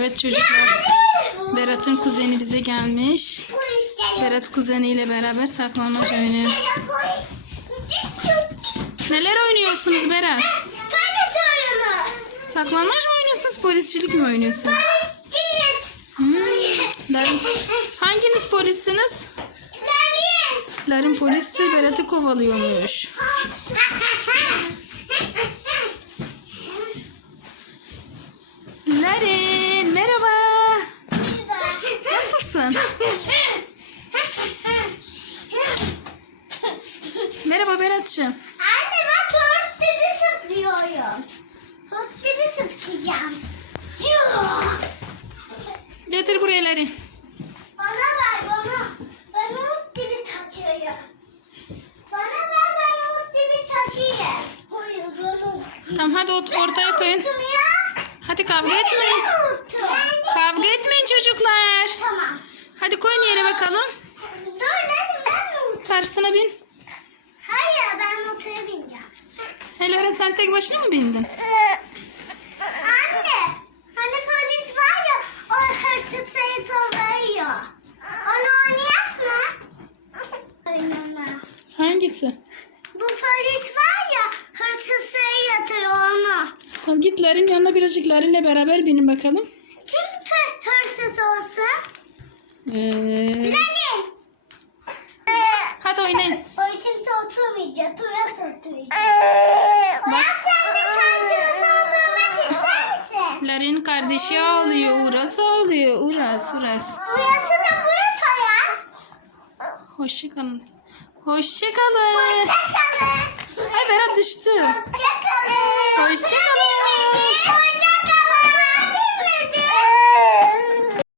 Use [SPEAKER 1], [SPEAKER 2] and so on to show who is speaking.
[SPEAKER 1] Evet çocuklar. Berat'ın kuzeni bize gelmiş. Berat kuzeniyle beraber saklanmaç oynuyor. Neler oynuyorsunuz Berat? Saklanmaç mı oynuyorsunuz, polisçilik mi oynuyorsunuz? Hmm. Lar- Hanginiz polissiniz?
[SPEAKER 2] Larin.
[SPEAKER 1] Polistir, Berat'ı kovalıyormuş. Larin, merhaba. Nasılsın? Merhaba Berat'cığım.
[SPEAKER 2] Anne ben tort dibi sıkıyorum. Tort dibi. Yuh!
[SPEAKER 1] Getir buraya Larin.
[SPEAKER 2] Bana ver bana. Ben ot dibi taşıyorum. Bana ver ben ot dibi taşıyayım. Hayır ot.
[SPEAKER 1] Tamam hadi ot ortaya koyun. Hadi kavga etmeyin. Kavga.
[SPEAKER 2] Tamam.
[SPEAKER 1] Hadi koyun yere bakalım.
[SPEAKER 2] Dur dedim ben unuttum.
[SPEAKER 1] Karşısına bin.
[SPEAKER 2] Hayır ben motora bineceğim.
[SPEAKER 1] Hey Larin sen tek başına mı bindin?
[SPEAKER 2] Anne, hani polis var ya, o hırsız sayı topluyor. Onu oynayat mı? Oynama.
[SPEAKER 1] Hangisi?
[SPEAKER 2] Bu polis var ya, hırsız sayı yatıyor onu.
[SPEAKER 1] Tamam git Larin yanına birazcık Larin'le beraber binin bakalım. Ee,
[SPEAKER 2] Benim.
[SPEAKER 1] hadi oynayın.
[SPEAKER 2] O kimse oturmayacak, Uras oturacak. Uras sen de karşımıza oturmak ister misin?
[SPEAKER 1] Larin kardeşi ağlıyor. Uras ağlıyor. Uras, Uras.
[SPEAKER 2] Uras'ı da buraya koyar.
[SPEAKER 1] Hoşçakalın. Hoşçakalın.
[SPEAKER 2] Hoşçakalın.
[SPEAKER 1] Ay Berat düştü.
[SPEAKER 2] Hoşçakalın.
[SPEAKER 1] Hoşçakalın.
[SPEAKER 2] Hoşçakalın.